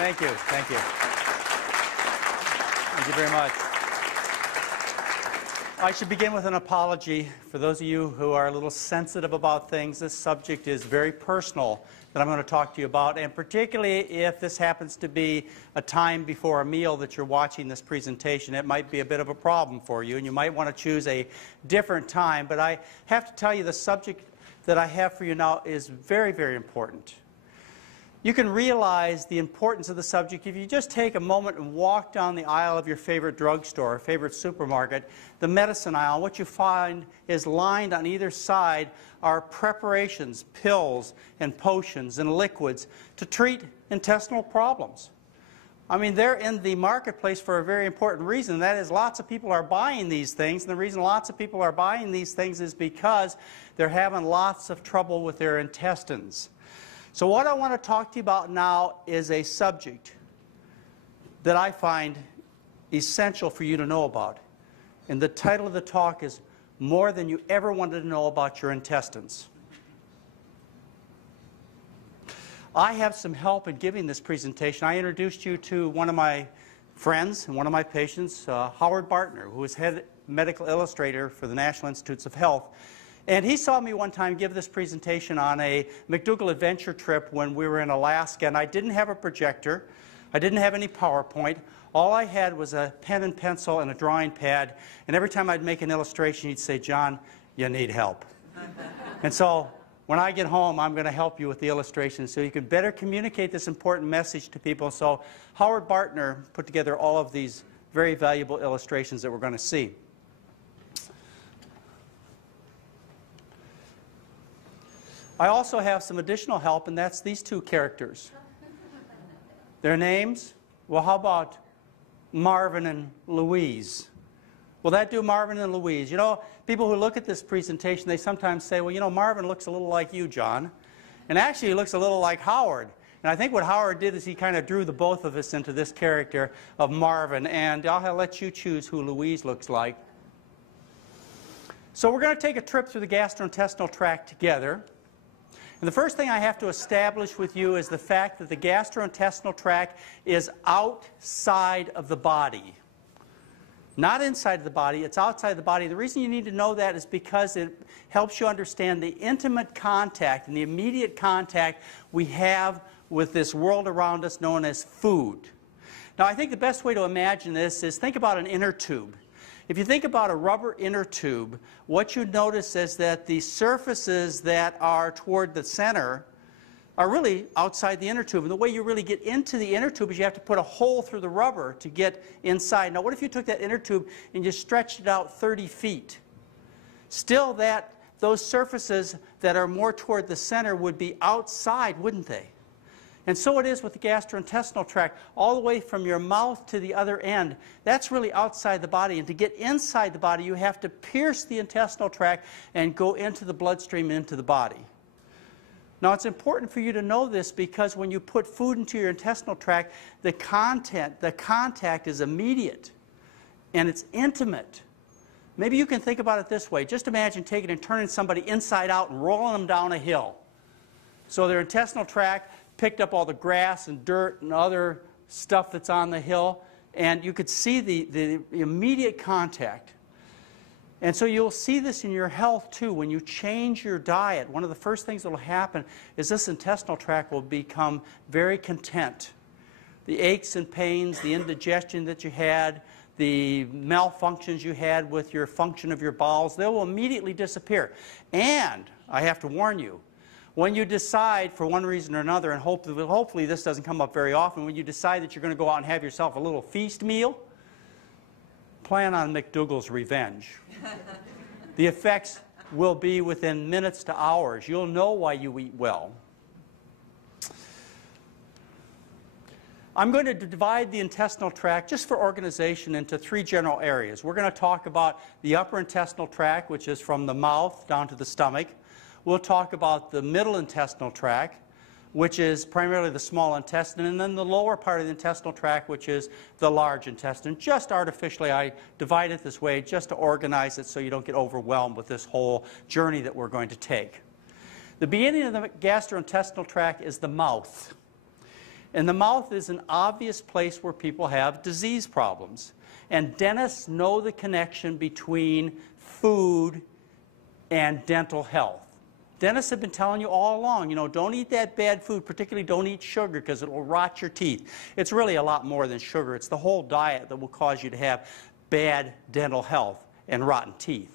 Thank you. Thank you. Thank you very much. I should begin with an apology for those of you who are a little sensitive about things. This subject is very personal that I'm going to talk to you about, and particularly if this happens to be a time before a meal that you're watching this presentation, it might be a bit of a problem for you, and you might want to choose a different time. But I have to tell you, the subject that I have for you now is very, very important. You can realize the importance of the subject if you just take a moment and walk down the aisle of your favorite drugstore, favorite supermarket, the medicine aisle. What you find is lined on either side are preparations, pills and potions and liquids to treat intestinal problems. I mean, they're in the marketplace for a very important reason. That is, lots of people are buying these things, and the reason lots of people are buying these things is because they're having lots of trouble with their intestines. So what I want to talk to you about now is a subject that I find essential for you to know about. And the title of the talk is More Than You Ever Wanted to Know About Your Intestines. I have some help in giving this presentation. I introduced you to one of my friends and one of my patients, Howard Bartner, who is head medical illustrator for the National Institutes of Health. And he saw me one time give this presentation on a McDougall adventure trip when we were in Alaska, and I didn't have a projector. I didn't have any PowerPoint. All I had was a pen and pencil and a drawing pad, and every time I'd make an illustration, he'd say, "John, you need help." And so when I get home, I'm going to help you with the illustrations so you can better communicate this important message to people. So Howard Bartner put together all of these very valuable illustrations that we're going to see. I also have some additional help, and that's these two characters. Their names? Well, how about Marvin and Louise? Will that do, Marvin and Louise? You know, people who look at this presentation, they sometimes say, well, you know, Marvin looks a little like you, John. And actually, he looks a little like Howard. And I think what Howard did is he kind of drew the both of us into this character of Marvin. And I'll let you choose who Louise looks like. So we're going to take a trip through the gastrointestinal tract together. And the first thing I have to establish with you is the fact that the gastrointestinal tract is outside of the body. Not inside the body, it's outside the body. The reason you need to know that is because it helps you understand the intimate contact and the immediate contact we have with this world around us known as food. Now, I think the best way to imagine this is think about an inner tube. If you think about a rubber inner tube, what you notice is that the surfaces that are toward the center are really outside the inner tube. And the way you really get into the inner tube is you have to put a hole through the rubber to get inside. Now, what if you took that inner tube and you stretched it out 30 feet? Still, those surfaces that are more toward the center would be outside, wouldn't they? And so it is with the gastrointestinal tract, all the way from your mouth to the other end. That's really outside the body. And to get inside the body, you have to pierce the intestinal tract and go into the bloodstream and into the body. Now, it's important for you to know this because when you put food into your intestinal tract, the contact is immediate and it's intimate. Maybe you can think about it this way. Just imagine taking and turning somebody inside out and rolling them down a hill. So their intestinal tract picked up all the grass and dirt and other stuff that's on the hill, and you could see the immediate contact. And so you'll see this in your health too. When you change your diet, one of the first things that will happen is this intestinal tract will become very content. The aches and pains, the indigestion that you had, the malfunctions you had with your function of your bowels, they will immediately disappear. And I have to warn you, when you decide, for one reason or another, and hopefully this doesn't come up very often, when you decide that you're going to go out and have yourself a little feast meal, plan on McDougall's revenge. The effects will be within minutes to hours. You'll know why you eat well. I'm going to divide the intestinal tract, just for organization, into three general areas. We're going to talk about the upper intestinal tract, which is from the mouth down to the stomach. We'll talk about the middle intestinal tract, which is primarily the small intestine, and then the lower part of the intestinal tract, which is the large intestine. Just artificially, I divide it this way just to organize it so you don't get overwhelmed with this whole journey that we're going to take. The beginning of the gastrointestinal tract is the mouth. And the mouth is an obvious place where people have disease problems. And dentists know the connection between food and dental health. Dentists have been telling you all along, don't eat that bad food, particularly don't eat sugar because it will rot your teeth. It's really a lot more than sugar. It's the whole diet that will cause you to have bad dental health and rotten teeth.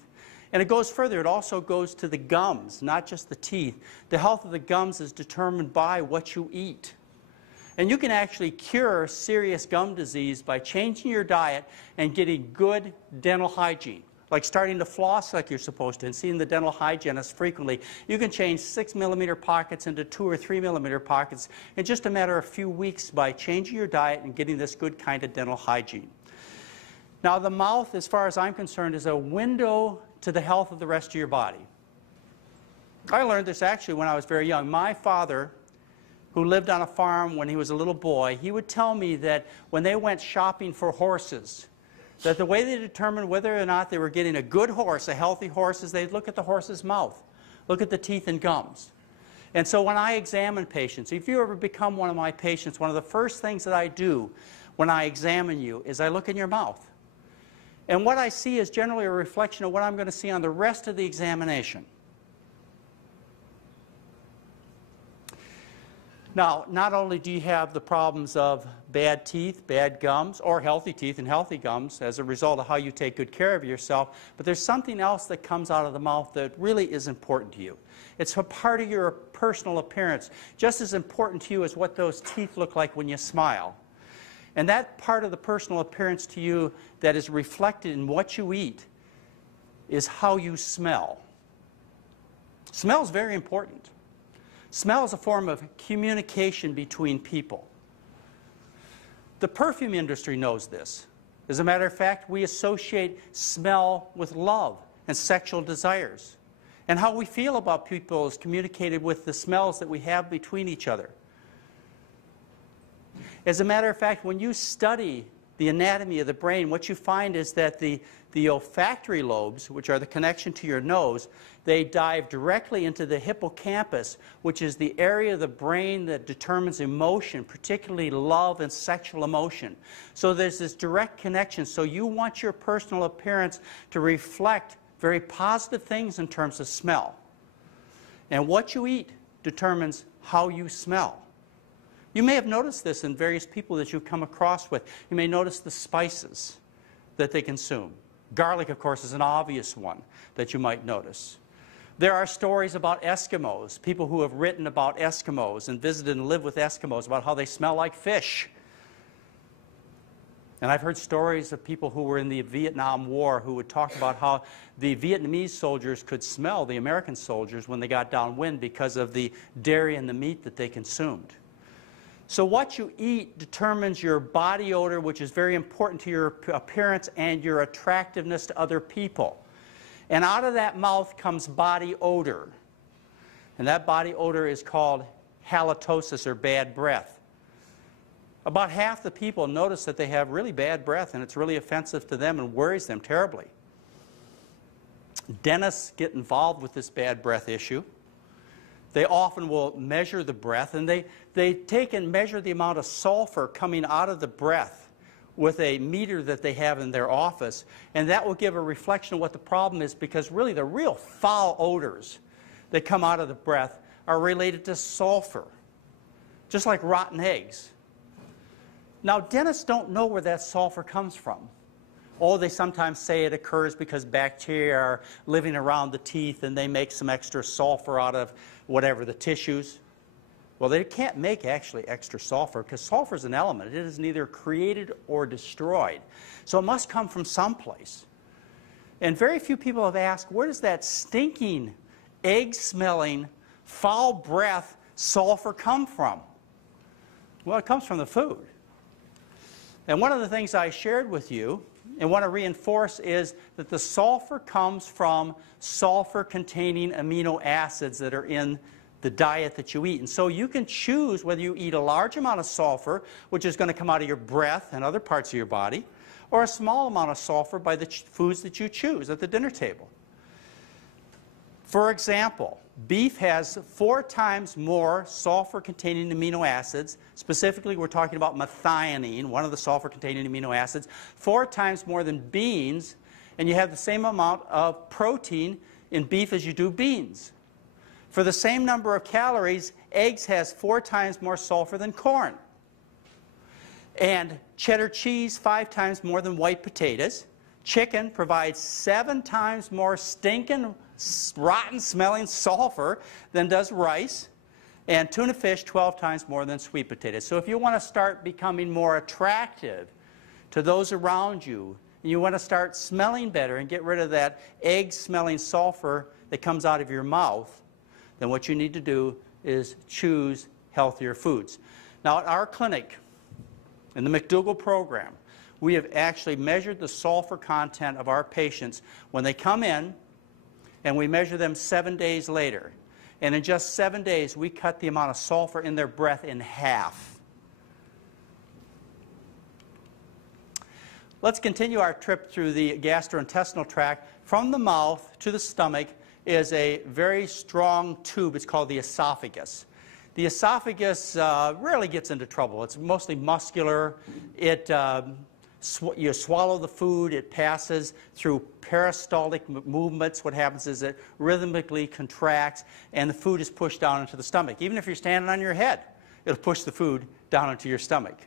And it goes further. It also goes to the gums, not just the teeth. The health of the gums is determined by what you eat. And you can actually cure serious gum disease by changing your diet and getting good dental hygiene. Like starting to floss like you're supposed to and seeing the dental hygienist frequently. You can change 6mm pockets into 2 or 3mm pockets in just a matter of a few weeks by changing your diet and getting this good kind of dental hygiene. Now the mouth, as far as I'm concerned, is a window to the health of the rest of your body. I learned this actually when I was very young. My father, who lived on a farm when he was a little boy, he would tell me that when they went shopping for horses, that the way they determined whether or not they were getting a good horse, a healthy horse, is they'd look at the horse's mouth, look at the teeth and gums. And so when I examine patients, if you ever become one of my patients, one of the first things that I do when I examine you is I look in your mouth. And what I see is generally a reflection of what I'm going to see on the rest of the examination. Now, not only do you have the problems of bad teeth, bad gums, or healthy teeth and healthy gums as a result of how you take good care of yourself, but there's something else that comes out of the mouth that really is important to you. It's a part of your personal appearance, just as important to you as what those teeth look like when you smile. And that part of the personal appearance to you that is reflected in what you eat is how you smell. Smell is very important. Smell is a form of communication between people. The perfume industry knows this. As a matter of fact, we associate smell with love and sexual desires. And how we feel about people is communicated with the smells that we have between each other. As a matter of fact, when you study the anatomy of the brain, what you find is that the olfactory lobes, which are the connection to your nose, they dive directly into the hippocampus, which is the area of the brain that determines emotion, particularly love and sexual emotion. So there's this direct connection. So you want your personal appearance to reflect very positive things in terms of smell. And what you eat determines how you smell. You may have noticed this in various people that you've come across with. You may notice the spices that they consume. Garlic, of course, is an obvious one that you might notice. There are stories about Eskimos, people who have written about Eskimos and visited and lived with Eskimos about how they smell like fish. And I've heard stories of people who were in the Vietnam War who would talk about how the Vietnamese soldiers could smell the American soldiers when they got downwind because of the dairy and the meat that they consumed. So what you eat determines your body odor, which is very important to your appearance and your attractiveness to other people. And out of that mouth comes body odor. And that body odor is called halitosis, or bad breath. About half the people notice that they have really bad breath, and it's really offensive to them and worries them terribly. Dentists get involved with this bad breath issue. They often will measure the breath, and they take and measure the amount of sulfur coming out of the breath with a meter that they have in their office, and that will give a reflection of what the problem is, because really the real foul odors that come out of the breath are related to sulfur, just like rotten eggs. Now, dentists don't know where that sulfur comes from. Oh, they sometimes say it occurs because bacteria are living around the teeth and they make some extra sulfur out of whatever, the tissues. Well, they can't make actually extra sulfur because sulfur is an element. It is neither created or destroyed. So it must come from someplace. And very few people have asked, where does that stinking, egg-smelling, foul breath sulfur come from? Well, it comes from the food. And one of the things I shared with you and want to reinforce is that the sulfur comes from sulfur-containing amino acids that are in the diet that you eat. And so you can choose whether you eat a large amount of sulfur, which is going to come out of your breath and other parts of your body, or a small amount of sulfur by the foods that you choose at the dinner table. For example, Beef has 4 times more sulfur-containing amino acids. Specifically, we're talking about methionine, one of the sulfur-containing amino acids, 4 times more than beans, and you have the same amount of protein in beef as you do beans. For the same number of calories, eggs has 4 times more sulfur than corn. And cheddar cheese, 5 times more than white potatoes. Chicken provides 7 times more stinking, rotten smelling sulfur than does rice. And tuna fish 12 times more than sweet potatoes. So if you want to start becoming more attractive to those around you, and you want to start smelling better and get rid of that egg-smelling sulfur that comes out of your mouth, then what you need to do is choose healthier foods. Now at our clinic, in the McDougall program, we have actually measured the sulfur content of our patients when they come in, and we measure them 7 days later. And in just 7 days, we cut the amount of sulfur in their breath in half. Let's continue our trip through the gastrointestinal tract. From the mouth to the stomach is a very strong tube. It's called the esophagus. The esophagus rarely gets into trouble. It's mostly muscular. You swallow the food, it passes through peristaltic movements. What happens is it rhythmically contracts, and the food is pushed down into the stomach. Even if you're standing on your head, it'll push the food down into your stomach.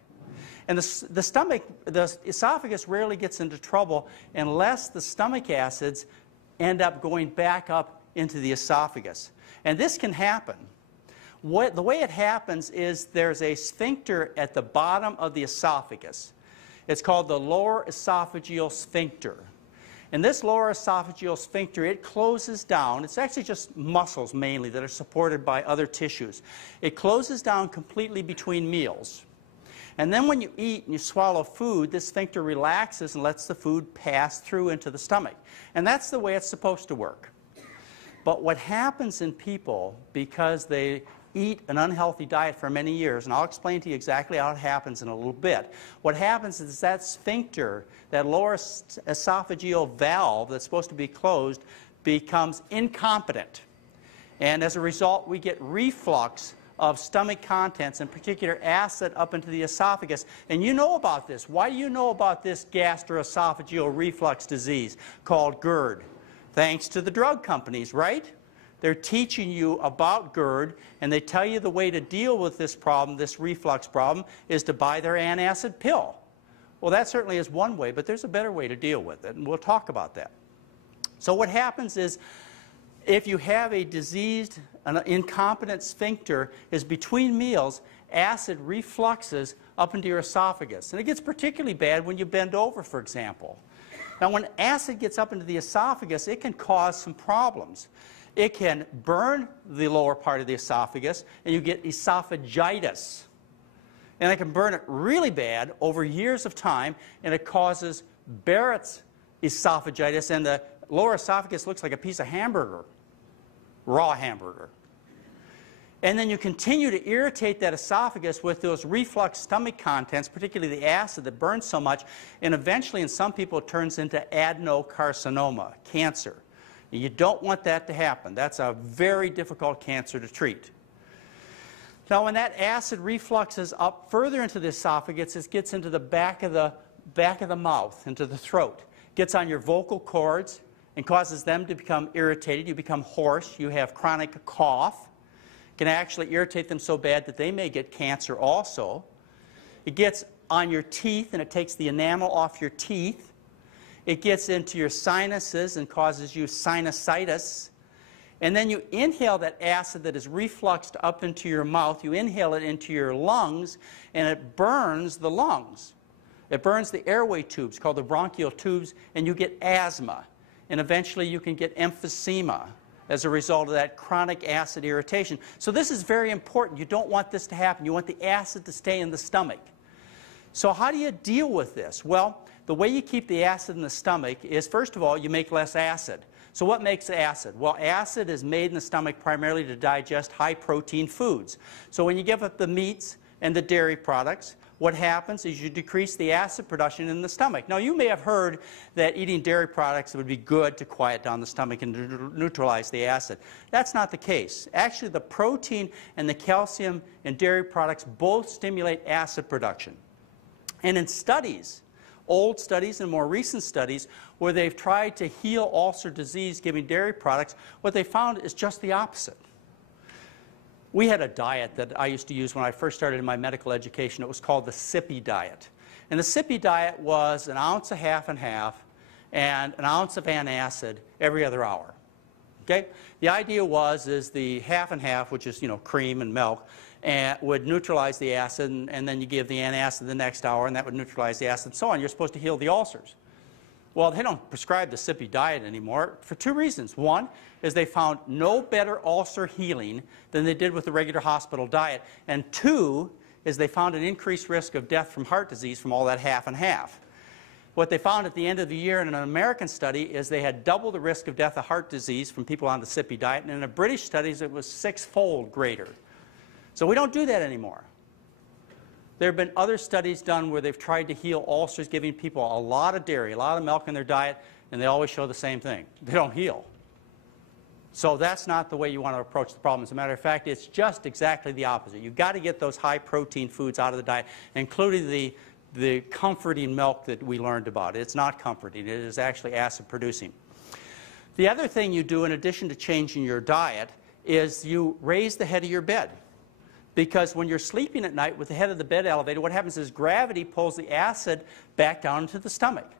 And the esophagus rarely gets into trouble unless the stomach acids end up going back up into the esophagus. And this can happen. The way it happens is there's a sphincter at the bottom of the esophagus. It's called the lower esophageal sphincter. And this lower esophageal sphincter, it closes down. It's actually just muscles mainly that are supported by other tissues. It closes down completely between meals. And then when you eat and you swallow food, this sphincter relaxes and lets the food pass through into the stomach. And that's the way it's supposed to work. But what happens in people, because they eat an unhealthy diet for many years, and I'll explain to you exactly how it happens in a little bit. What happens is that sphincter, that lower esophageal valve that's supposed to be closed, becomes incompetent. And as a result, we get reflux of stomach contents, in particular acid, up into the esophagus. And you know about this. Why do you know about this gastroesophageal reflux disease called GERD? Thanks to the drug companies, right? They're teaching you about GERD, and they tell you the way to deal with this problem, this reflux problem, is to buy their antacid pill. Well, that certainly is one way, but there's a better way to deal with it, and we'll talk about that. So what happens is, if you have a diseased, an incompetent sphincter, is between meals, acid refluxes up into your esophagus. And it gets particularly bad when you bend over, for example. Now, when acid gets up into the esophagus, it can cause some problems. It can burn the lower part of the esophagus, and you get esophagitis. And it can burn it really bad over years of time, and it causes Barrett's esophagitis, and the lower esophagus looks like a piece of hamburger, raw hamburger. And then you continue to irritate that esophagus with those reflux stomach contents, particularly the acid that burns so much, and eventually in some people it turns into adenocarcinoma, cancer. You don't want that to happen. That's a very difficult cancer to treat. Now, when that acid refluxes up further into the esophagus, it gets into the back of the mouth, into the throat. Gets on your vocal cords and causes them to become irritated. You become hoarse. You have chronic cough. It can actually irritate them so bad that they may get cancer also. It gets on your teeth, and it takes the enamel off your teeth. It gets into your sinuses and causes you sinusitis. And then you inhale that acid that is refluxed up into your mouth. You inhale it into your lungs, and it burns the lungs. It burns the airway tubes, called the bronchial tubes, and you get asthma. And eventually you can get emphysema as a result of that chronic acid irritation. So this is very important. You don't want this to happen. You want the acid to stay in the stomach. So how do you deal with this? Well, the way you keep the acid in the stomach is, first of all, you make less acid. So what makes acid? Well, acid is made in the stomach primarily to digest high-protein foods. So when you give up the meats and the dairy products, what happens is you decrease the acid production in the stomach. Now, you may have heard that eating dairy products would be good to quiet down the stomach and to neutralize the acid. That's not the case. Actually, the protein and the calcium in dairy products both stimulate acid production. And in studies, old studies and more recent studies, where they've tried to heal ulcer disease giving dairy products, what they found is just the opposite. We had a diet that I used to use when I first started in my medical education. It was called the sippy diet. And the sippy diet was an ounce of half and half and an ounce of antacid every other hour. Okay? The idea is the half and half, which is, cream and milk, would neutralize the acid, and then you give the antacid the next hour, and that would neutralize the acid, and so on. You're supposed to heal the ulcers. Well, they don't prescribe the sippy diet anymore for two reasons. One is they found no better ulcer healing than they did with the regular hospital diet. And two is they found an increased risk of death from heart disease from all that half and half. What they found at the end of the year in an American study is they had double the risk of death of heart disease from people on the sippy diet, and in a British studies it was 6-fold greater. So we don't do that anymore. There have been other studies done where they've tried to heal ulcers, giving people a lot of dairy, a lot of milk in their diet, and they always show the same thing. They don't heal. So that's not the way you want to approach the problem. As a matter of fact, it's just exactly the opposite. You've got to get those high-protein foods out of the diet, including the comforting milk that we learned about. It's not comforting. It is actually acid-producing. The other thing you do, in addition to changing your diet, is you raise the head of your bed. Because when you're sleeping at night with the head of the bed elevated, what happens is gravity pulls the acid back down into the stomach.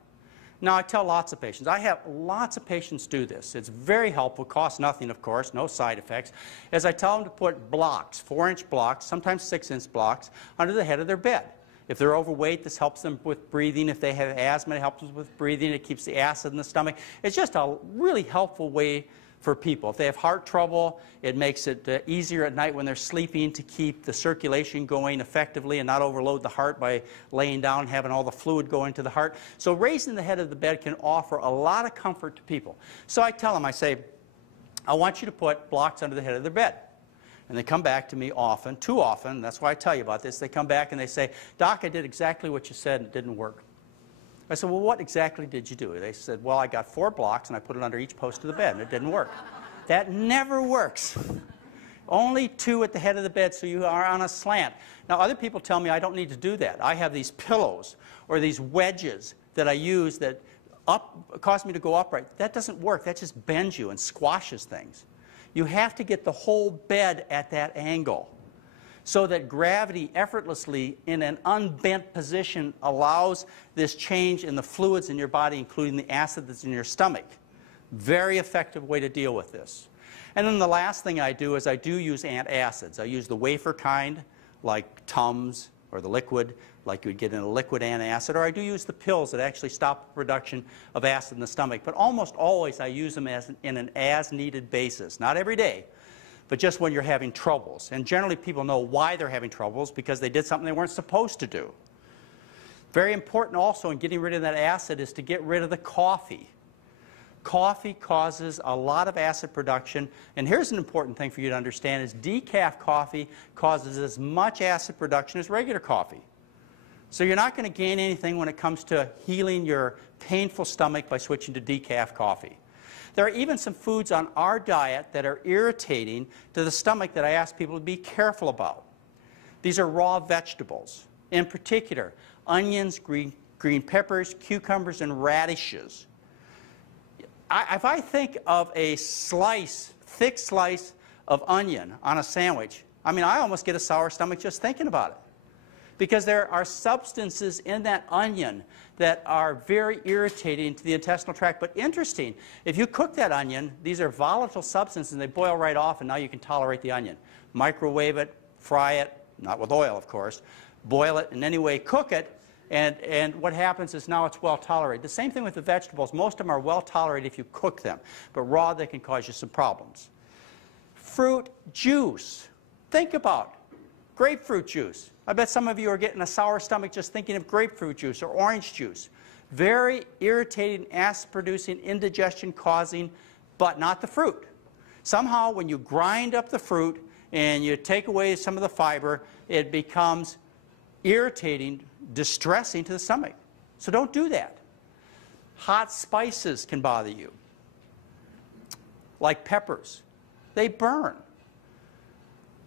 Now, I tell lots of patients, I have lots of patients do this. It's very helpful, costs nothing, of course, no side effects, as I tell them to put blocks, 4-inch blocks, sometimes 6-inch blocks, under the head of their bed. If they're overweight, this helps them with breathing. If they have asthma, it helps them with breathing. It keeps the acid in the stomach. It's just a really helpful way for people. If they have heart trouble, it makes it easier at night when they're sleeping to keep the circulation going effectively and not overload the heart by laying down and having all the fluid go into the heart. So raising the head of the bed can offer a lot of comfort to people. So I tell them, I say, I want you to put blocks under the head of their bed. And they come back to me often, too often, that's why I tell you about this. They come back and they say, Doc, I did exactly what you said and it didn't work. I said, well, what exactly did you do? They said, well, I got 4 blocks and I put it under each post of the bed and it didn't work. That never works. Only 2 at the head of the bed, so you are on a slant. Now, other people tell me I don't need to do that. I have these pillows or these wedges that I use that cause me to go upright. That doesn't work. That just bends you and squashes things. You have to get the whole bed at that angle, so that gravity effortlessly in an unbent position allows this change in the fluids in your body, including the acid that's in your stomach. Very effective way to deal with this. And then the last thing I do is I do use antacids. I use the wafer kind, like Tums, or the liquid, like you would get in a liquid antacid, or I do use the pills that actually stop the production of acid in the stomach. But almost always I use them in an as-needed basis. Not every day, but just when you're having troubles. And generally people know why they're having troubles, because they did something they weren't supposed to do. Very important also in getting rid of that acid is to get rid of the coffee. Coffee causes a lot of acid production, and here's an important thing for you to understand is decaf coffee causes as much acid production as regular coffee. So you're not going to gain anything when it comes to healing your painful stomach by switching to decaf coffee. There are even some foods on our diet that are irritating to the stomach that I ask people to be careful about. These are raw vegetables. In particular, onions, green peppers, cucumbers, and radishes. If I think of a thick slice of onion on a sandwich, I almost get a sour stomach just thinking about it. Because there are substances in that onion that are very irritating to the intestinal tract. But interesting, if you cook that onion, these are volatile substances and they boil right off, and now you can tolerate the onion. Microwave it, fry it, not with oil of course, boil it in any way, cook it, and what happens is now it's well tolerated. The same thing with the vegetables. Most of them are well tolerated if you cook them, but raw they can cause you some problems. Fruit juice. Think about grapefruit juice. I bet some of you are getting a sour stomach just thinking of grapefruit juice or orange juice. Very irritating, acid-producing, indigestion-causing, but not the fruit. Somehow when you grind up the fruit and you take away some of the fiber, it becomes irritating, distressing to the stomach. So don't do that. Hot spices can bother you, like peppers. They burn.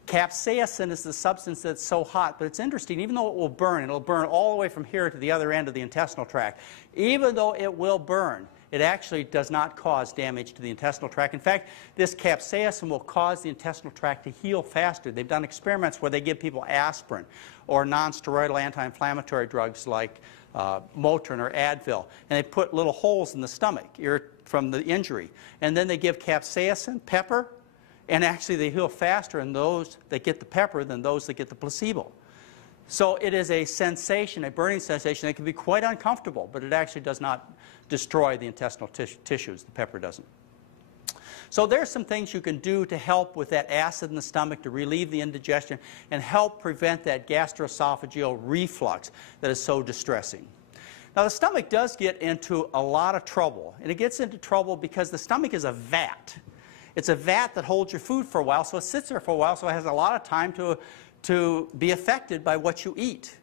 Capsaicin is the substance that's so hot, but it's interesting, even though it will burn, it'll burn all the way from here to the other end of the intestinal tract. Even though it will burn, it actually does not cause damage to the intestinal tract. In fact, this capsaicin will cause the intestinal tract to heal faster. They've done experiments where they give people aspirin or non-steroidal anti-inflammatory drugs like Motrin or Advil, and they put little holes in the stomach from the injury. And then they give capsaicin, pepper, and actually they heal faster in those that get the pepper than those that get the placebo. So it is a sensation, a burning sensation that can be quite uncomfortable, but it actually does not destroy the intestinal tissues. The pepper doesn't. So there's some things you can do to help with that acid in the stomach, to relieve the indigestion and help prevent that gastroesophageal reflux that is so distressing. Now the stomach does get into a lot of trouble, and it gets into trouble because the stomach is a vat. It's a vat that holds your food for a while, so it sits there for a while, so it has a lot of time to be affected by what you eat.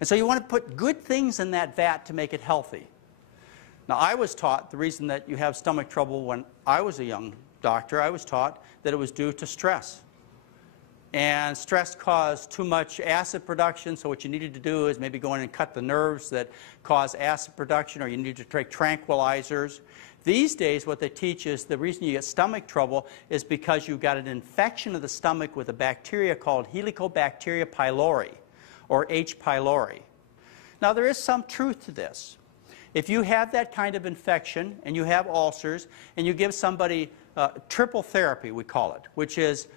And so you want to put good things in that vat to make it healthy. Now I was taught the reason that you have stomach trouble when I was a young doctor, I was taught that it was due to stress. And stress caused too much acid production, so what you needed to do is maybe go in and cut the nerves that cause acid production, or you need to take tranquilizers. These days what they teach is the reason you get stomach trouble is because you've got an infection of the stomach with a bacteria called Helicobacter pylori, or H. pylori. Now there is some truth to this. If you have that kind of infection and you have ulcers and you give somebody triple therapy, we call it, which is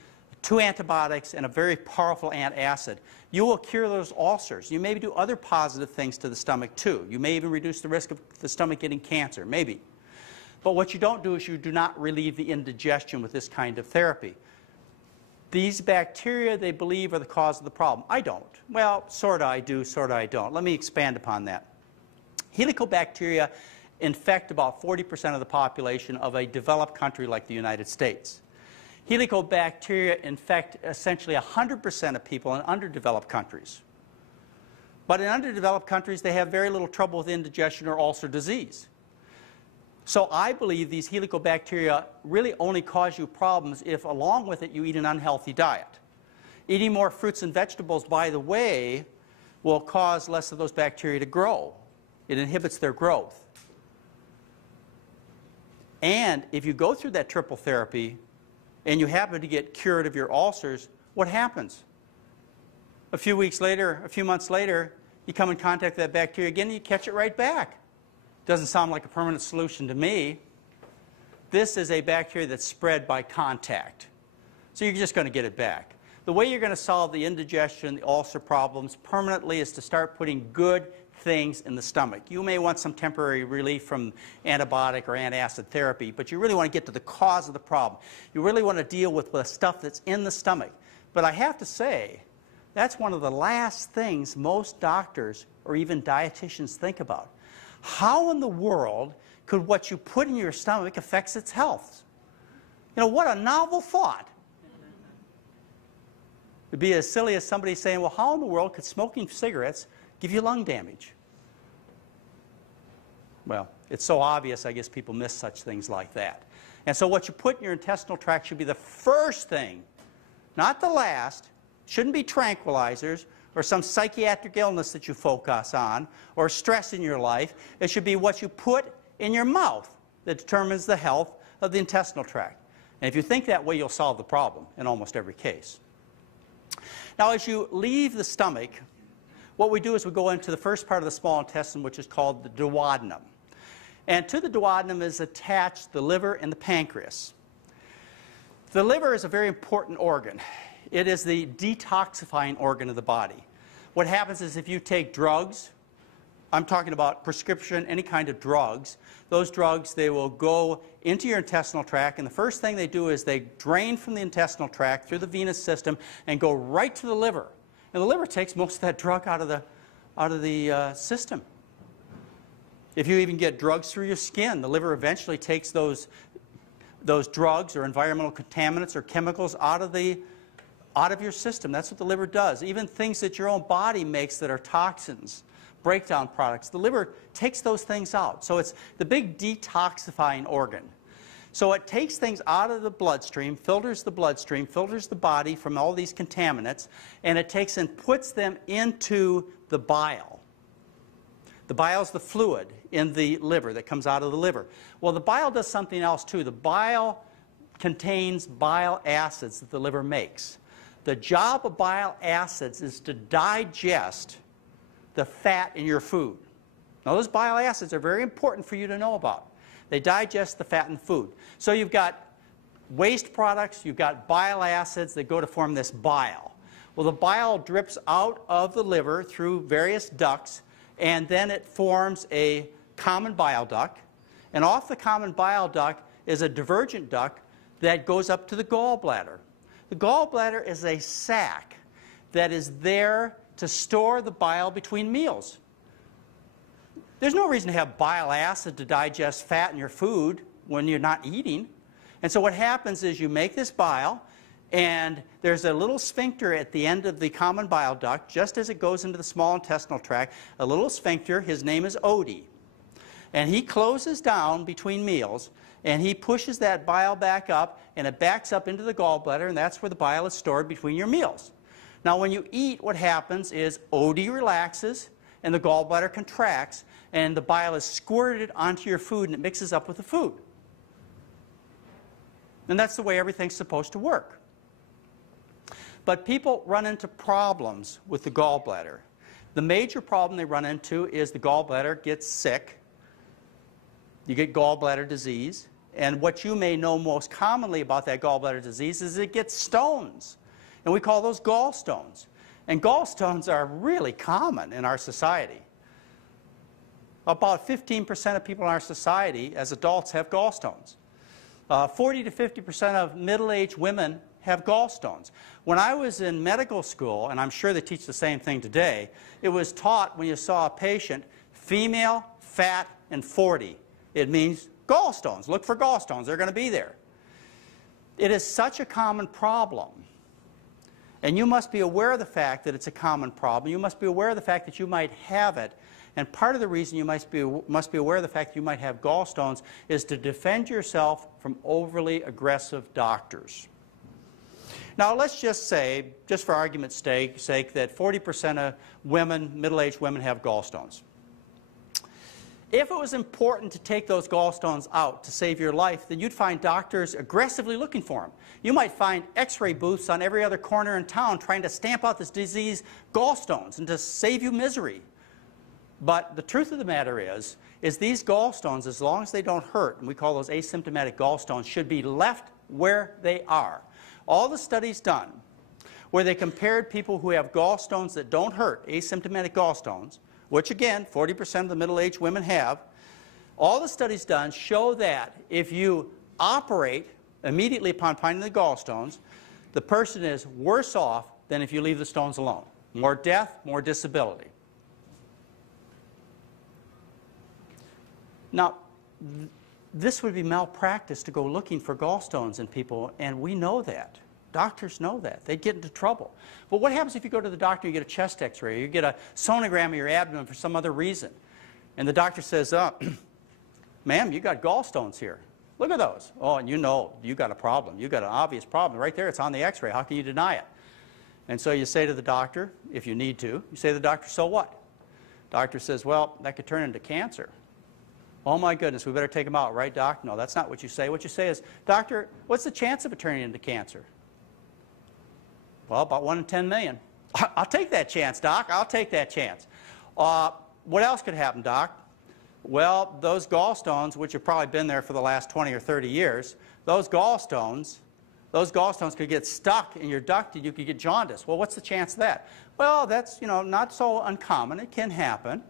2 antibiotics and a very powerful antacid, you will cure those ulcers. You maybe do other positive things to the stomach too. You may even reduce the risk of the stomach getting cancer, maybe. But what you don't do is you do not relieve the indigestion with this kind of therapy. These bacteria, they believe, are the cause of the problem. I don't. Well, sort of I do, sort of I don't. Let me expand upon that. Helicobacteria infect about 40% of the population of a developed country like the United States. Helicobacteria infect essentially 100% of people in underdeveloped countries. But in underdeveloped countries, they have very little trouble with indigestion or ulcer disease. So I believe these helicobacteria really only cause you problems if, along with it, you eat an unhealthy diet. Eating more fruits and vegetables, by the way, will cause less of those bacteria to grow. It inhibits their growth. And if you go through that triple therapy and you happen to get cured of your ulcers, what happens? A few weeks later, a few months later, you come in contact with that bacteria again and you catch it right back. Doesn't sound like a permanent solution to me. This is a bacteria that's spread by contact. So you're just going to get it back. The way you're going to solve the indigestion, the ulcer problems permanently is to start putting good things in the stomach. You may want some temporary relief from antibiotic or antacid therapy, but you really want to get to the cause of the problem. You really want to deal with the stuff that's in the stomach. But I have to say, that's one of the last things most doctors or even dietitians think about. How in the world could what you put in your stomach affect its health? You know, what a novel thought. It'd be as silly as somebody saying, well, how in the world could smoking cigarettes give you lung damage? Well, it's so obvious, I guess people miss such things like that. And so what you put in your intestinal tract should be the first thing, not the last. Shouldn't be tranquilizers or some psychiatric illness that you focus on or stress in your life. It should be what you put in your mouth that determines the health of the intestinal tract. And if you think that way, you'll solve the problem in almost every case. Now, as you leave the stomach, what we do is we go into the first part of the small intestine, which is called the duodenum. And to the duodenum is attached the liver and the pancreas. The liver is a very important organ. It is the detoxifying organ of the body. What happens is if you take drugs, I'm talking about prescription, any kind of drugs, those drugs, they will go into your intestinal tract, and the first thing they do is they drain from the intestinal tract through the venous system and go right to the liver. And the liver takes most of that drug out of the system. If you even get drugs through your skin, the liver eventually takes those drugs or environmental contaminants or chemicals out of the out of your system. That's what the liver does. Even things that your own body makes that are toxins, breakdown products, the liver takes those things out. So it's the big detoxifying organ. So it takes things out of the bloodstream, filters the body from all these contaminants, and it takes and puts them into the bile. The bile is the fluid in the liver that comes out of the liver. Well, the bile does something else too. The bile contains bile acids that the liver makes. The job of bile acids is to digest the fat in your food. Now, those bile acids are very important for you to know about. They digest the fat in food. So you've got waste products, you've got bile acids that go to form this bile. Well, the bile drips out of the liver through various ducts, and then it forms a common bile duct. And off the common bile duct is a divergent duct that goes up to the gallbladder. The gallbladder is a sac that is there to store the bile between meals. There's no reason to have bile acid to digest fat in your food when you're not eating. And so what happens is you make this bile, and there's a little sphincter at the end of the common bile duct, just as it goes into the small intestinal tract, a little sphincter. His name is Odie. And he closes down between meals, and he pushes that bile back up, and it backs up into the gallbladder, and that's where the bile is stored between your meals. Now, when you eat, what happens is Odie relaxes, and the gallbladder contracts, and the bile is squirted onto your food, and it mixes up with the food. And that's the way everything's supposed to work. But people run into problems with the gallbladder. The major problem they run into is the gallbladder gets sick. You get gallbladder disease. And what you may know most commonly about that gallbladder disease is it gets stones. And we call those gallstones. And gallstones are really common in our society. About 15% of people in our society as adults have gallstones. 40 to 50% of middle-aged women have gallstones. When I was in medical school, and I'm sure they teach the same thing today, it was taught when you saw a patient, female, fat, and 40. It means gallstones. Look for gallstones. They're going to be there. It is such a common problem. And you must be aware of the fact that it's a common problem. You must be aware of the fact that you might have it. And part of the reason you must be aware of the fact that you might have gallstones is to defend yourself from overly aggressive doctors. Now, let's just say, just for argument's sake, that 40% of women, middle-aged women, have gallstones. If it was important to take those gallstones out to save your life, then you'd find doctors aggressively looking for them. You might find x-ray booths on every other corner in town trying to stamp out this disease, gallstones, and to save you misery. But the truth of the matter is these gallstones, as long as they don't hurt, and we call those asymptomatic gallstones, should be left where they are. All the studies done where they compared people who have gallstones that don't hurt, asymptomatic gallstones, which again 40% of the middle-aged women have, all the studies done show that if you operate immediately upon finding the gallstones, the person is worse off than if you leave the stones alone. More death, more disability. Now, this would be malpractice to go looking for gallstones in people, and we know that. Doctors know that. They'd get into trouble. But what happens if you go to the doctor, you get a chest x-ray, or you get a sonogram of your abdomen for some other reason, and the doctor says, ma'am, you got gallstones here. Look at those. Oh, and you know you got a problem. You got an obvious problem. Right there, it's on the x-ray. How can you deny it? And so you say to the doctor, if you need to, you say to the doctor, so what? Doctor says, well, that could turn into cancer. Oh my goodness, we better take them out, right, doc? No, that's not what you say. What you say is, doctor, what's the chance of it turning into cancer? Well, about 1 in 10 million. I'll take that chance, doc. I'll take that chance. What else could happen, doc? Well, those gallstones, which have probably been there for the last 20 or 30 years, those gallstones could get stuck in your duct and you could get jaundice. Well, what's the chance of that? Well, that's, not so uncommon. It can happen.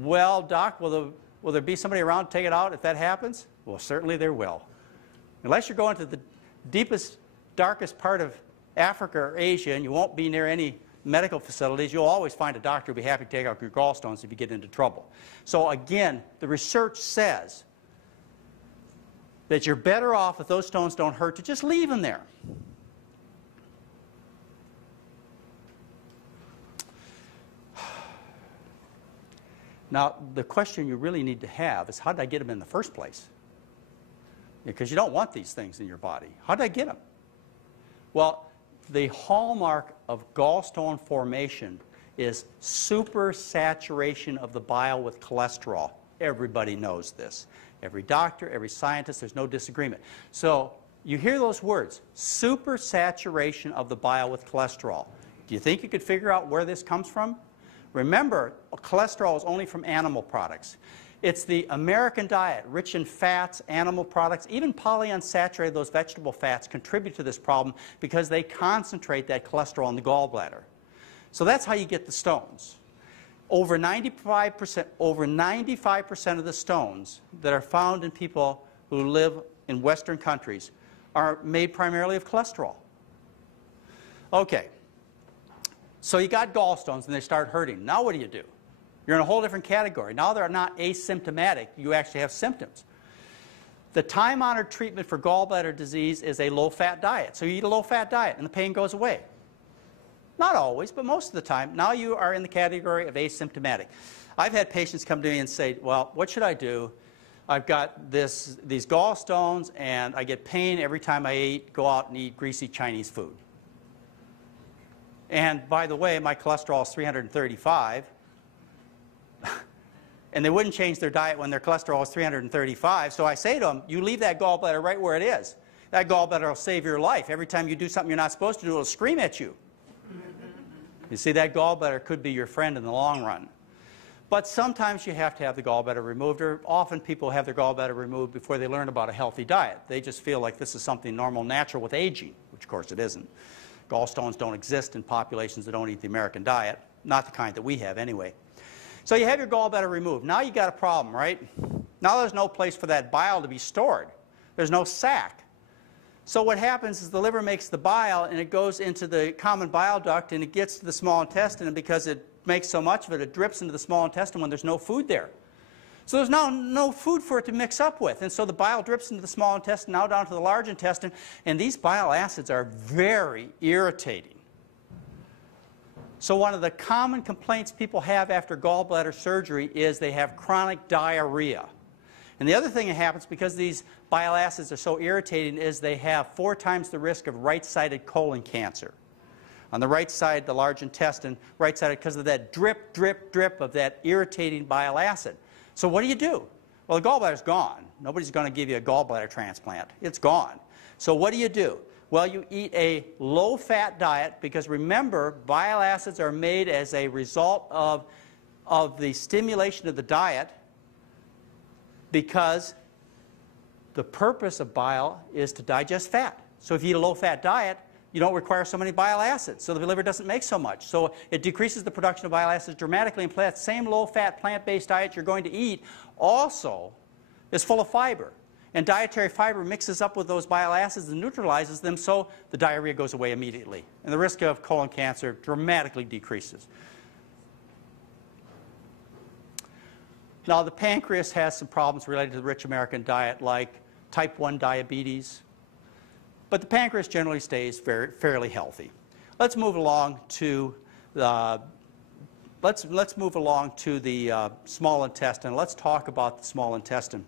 Well, doc, will there be somebody around to take it out if that happens? Well, certainly there will. Unless you're going to the deepest, darkest part of Africa or Asia and you won't be near any medical facilities, you'll always find a doctor who'll be happy to take out your gallstones if you get into trouble. So again, the research says that you're better off if those stones don't hurt to just leave them there. Now, the question you really need to have is, how did I get them in the first place? Because you don't want these things in your body. How did I get them? Well, the hallmark of gallstone formation is supersaturation of the bile with cholesterol. Everybody knows this. Every doctor, every scientist, there's no disagreement. So you hear those words, supersaturation of the bile with cholesterol. Do you think you could figure out where this comes from? Remember, cholesterol is only from animal products. It's the American diet, rich in fats, animal products, even polyunsaturated, those vegetable fats, contribute to this problem because they concentrate that cholesterol in the gallbladder. So that's how you get the stones. Over 95% of the stones that are found in people who live in Western countries are made primarily of cholesterol. Okay, so you got gallstones and they start hurting. Now what do? You're in a whole different category. Now they're not asymptomatic. You actually have symptoms. The time-honored treatment for gallbladder disease is a low-fat diet. So you eat a low-fat diet and the pain goes away. Not always, but most of the time. Now you are in the category of asymptomatic. I've had patients come to me and say, well, what should I do? I've got these gallstones and I get pain every time I go out and eat greasy Chinese food. And by the way, my cholesterol is 335. And they wouldn't change their diet when their cholesterol is 335. So I say to them, you leave that gallbladder right where it is. That gallbladder will save your life. Every time you do something you're not supposed to do, it'll scream at you. You see, that gallbladder could be your friend in the long run. But sometimes you have to have the gallbladder removed, or often people have their gallbladder removed before they learn about a healthy diet. They just feel like this is something normal, natural with aging, which of course it isn't. Gallstones don't exist in populations that don't eat the American diet, not the kind that we have anyway. So you have your gallbladder removed. Now you got a problem, right? Now there's no place for that bile to be stored. There's no sac. So what happens is the liver makes the bile and it goes into the common bile duct and it gets to the small intestine, and because it makes so much of it, it drips into the small intestine when there's no food there. So there's now no food for it to mix up with, and so the bile drips into the small intestine, now down to the large intestine, and these bile acids are very irritating. So one of the common complaints people have after gallbladder surgery is they have chronic diarrhea. And the other thing that happens because these bile acids are so irritating is they have 4 times the risk of right-sided colon cancer. On the right side, the large intestine, right-sided, because of that drip, drip, drip of that irritating bile acid. So what do? Well, the gallbladder's gone. Nobody's going to give you a gallbladder transplant. It's gone. So what do? Well, you eat a low-fat diet because remember, bile acids are made as a result of the stimulation of the diet, because the purpose of bile is to digest fat. So if you eat a low-fat diet, you don't require so many bile acids, so the liver doesn't make so much. So it decreases the production of bile acids dramatically, and that same low-fat plant-based diet you're going to eat also is full of fiber. And dietary fiber mixes up with those bile acids and neutralizes them, so the diarrhea goes away immediately. And the risk of colon cancer dramatically decreases. Now, the pancreas has some problems related to the rich American diet, like type 1 diabetes. But the pancreas generally stays fairly healthy. Let's move along to the small intestine. Let's talk about the small intestine.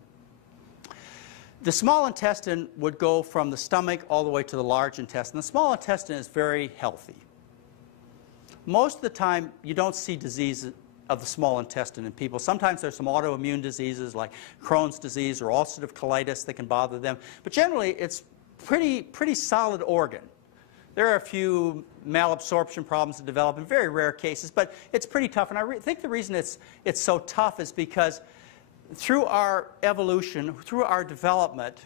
The small intestine would go from the stomach all the way to the large intestine. The small intestine is very healthy. Most of the time, you don't see disease of the small intestine in people. Sometimes there's some autoimmune diseases like Crohn's disease or ulcerative colitis that can bother them. But generally, it's pretty solid organ. There are a few malabsorption problems that develop in very rare cases, but it's pretty tough. And I think the reason it's so tough is because through our evolution, through our development,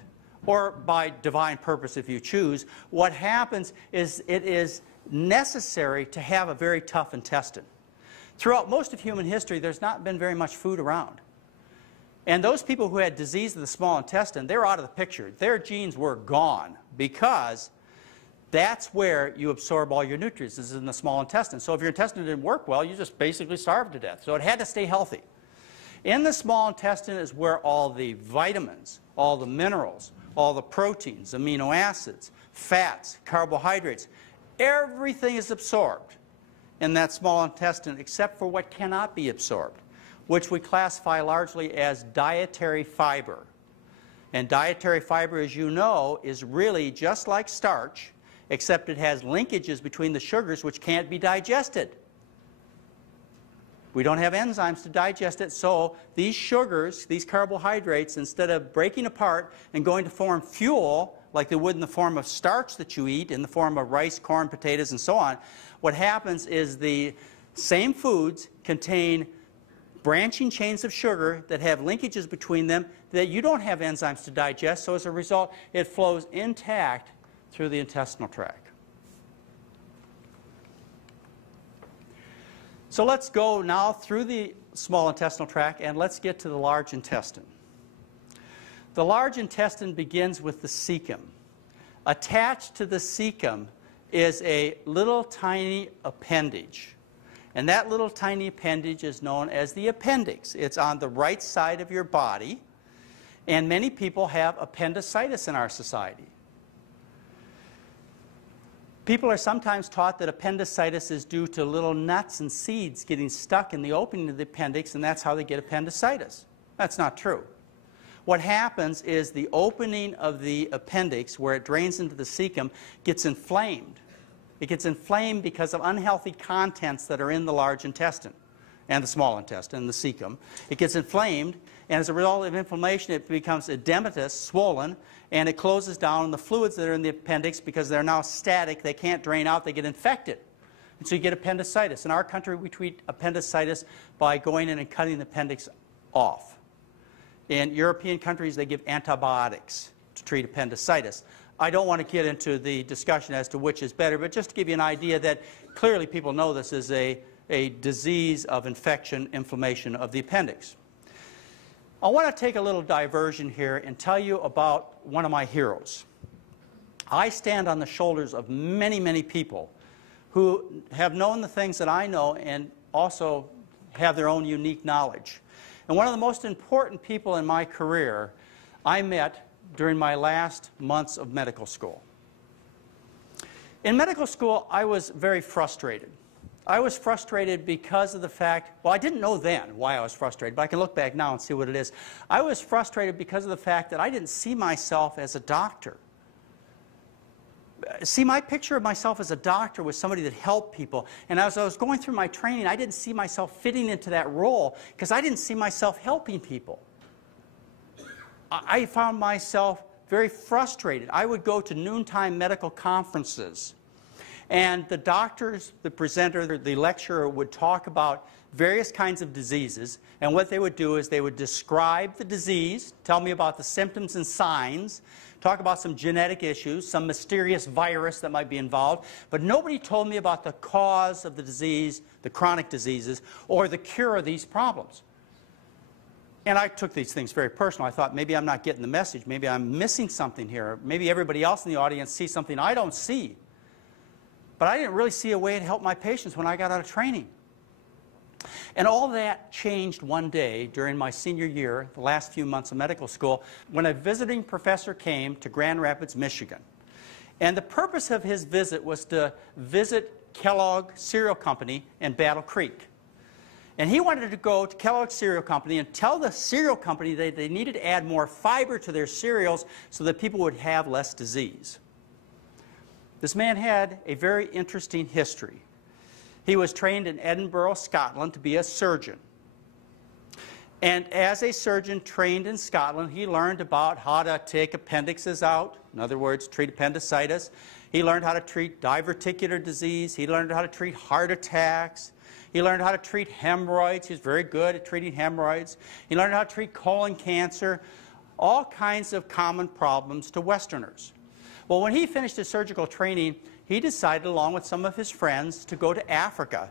or by divine purpose if you choose, what happens is it is necessary to have a very tough intestine. Throughout most of human history, there's not been very much food around. And those people who had disease of the small intestine, they're out of the picture. Their genes were gone because that's where you absorb all your nutrients, is in the small intestine. So if your intestine didn't work well, you just basically starved to death. So it had to stay healthy. In the small intestine is where all the vitamins, all the minerals, all the proteins, amino acids, fats, carbohydrates, everything is absorbed in that small intestine except for what cannot be absorbed. which we classify largely as dietary fiber. And dietary fiber, as you know, is really just like starch, except it has linkages between the sugars which can't be digested. We don't have enzymes to digest it, so these sugars, these carbohydrates, instead of breaking apart and going to form fuel, like they would in the form of starch that you eat, in the form of rice, corn, potatoes, and so on, what happens is the same foods contain branching chains of sugar that have linkages between them that you don't have enzymes to digest, so as a result, it flows intact through the intestinal tract. So let's go now through the small intestinal tract and let's get to the large intestine. The large intestine begins with the cecum. Attached to the cecum is a little tiny appendage. And that little tiny appendage is known as the appendix. It's on the right side of your body. And many people have appendicitis in our society. People are sometimes taught that appendicitis is due to little nuts and seeds getting stuck in the opening of the appendix, and that's how they get appendicitis. That's not true. What happens is the opening of the appendix, where it drains into the cecum, gets inflamed. It gets inflamed because of unhealthy contents that are in the large intestine and the small intestine, the cecum. It gets inflamed, and as a result of inflammation, it becomes edematous, swollen, and it closes down on the fluids that are in the appendix because they're now static. They can't drain out. They get infected. And so you get appendicitis. In our country, we treat appendicitis by going in and cutting the appendix off. In European countries, they give antibiotics to treat appendicitis. I don't want to get into the discussion as to which is better, but just to give you an idea that clearly people know this is a disease of infection, inflammation of the appendix. I want to take a little diversion here and tell you about one of my heroes. I stand on the shoulders of many, many people who have known the things that I know and also have their own unique knowledge. And one of the most important people in my career I met during my last months of medical school. In medical school, I was very frustrated. I was frustrated because of the fact, well, I didn't know then why I was frustrated, but I can look back now and see what it is. I was frustrated because of the fact that I didn't see myself as a doctor. See, my picture of myself as a doctor was somebody that helped people. And as I was going through my training, I didn't see myself fitting into that role because I didn't see myself helping people. I found myself very frustrated. I would go to noontime medical conferences, and the doctors, the presenter, the lecturer would talk about various kinds of diseases, and what they would do is they would describe the disease, tell me about the symptoms and signs, talk about some genetic issues, some mysterious virus that might be involved, but nobody told me about the cause of the disease, the chronic diseases, or the cure of these problems. And I took these things very personal. I thought, maybe I'm not getting the message. Maybe I'm missing something here. Maybe everybody else in the audience sees something I don't see. But I didn't really see a way to help my patients when I got out of training. And all that changed one day during my senior year, the last few months of medical school, when a visiting professor came to Grand Rapids, Michigan. And the purpose of his visit was to visit Kellogg Cereal Company in Battle Creek. And he wanted to go to Kellogg's Cereal Company and tell the cereal company that they needed to add more fiber to their cereals so that people would have less disease. This man had a very interesting history. He was trained in Edinburgh, Scotland, to be a surgeon. And as a surgeon trained in Scotland, he learned about how to take appendixes out, in other words, treat appendicitis. He learned how to treat diverticular disease. He learned how to treat heart attacks. He learned how to treat hemorrhoids. He was very good at treating hemorrhoids. He learned how to treat colon cancer, all kinds of common problems to Westerners. Well, when he finished his surgical training, he decided, along with some of his friends, to go to Africa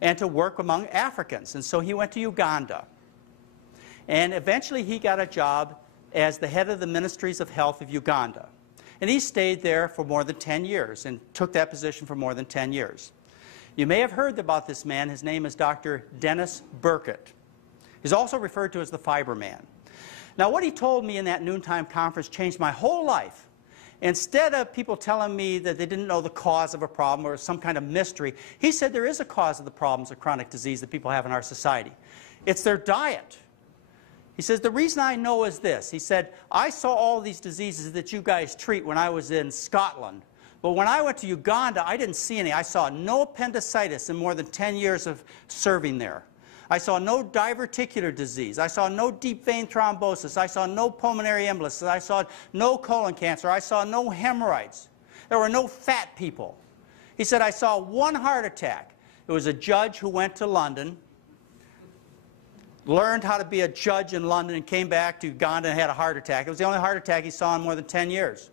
and to work among Africans. And so he went to Uganda. And eventually he got a job as the head of the Ministries of Health of Uganda. And he stayed there for more than 10 years and took that position for more than 10 years. You may have heard about this man. His name is Dr. Dennis Burkitt. He's also referred to as the Fiber Man. Now, what he told me in that noontime conference changed my whole life. instead of people telling me that they didn't know the cause of a problem or some kind of mystery, he said there is a cause of the problems of chronic disease that people have in our society. It's their diet. He says, the reason I know is this. He said, I saw all these diseases that you guys treat when I was in Scotland. But when I went to Uganda, I didn't see any. I saw no appendicitis in more than 10 years of serving there. I saw no diverticular disease. I saw no deep vein thrombosis. I saw no pulmonary embolism. I saw no colon cancer. I saw no hemorrhoids. There were no fat people. He said, I saw one heart attack. It was a judge who went to London, learned how to be a judge in London, and came back to Uganda and had a heart attack. It was the only heart attack he saw in more than 10 years.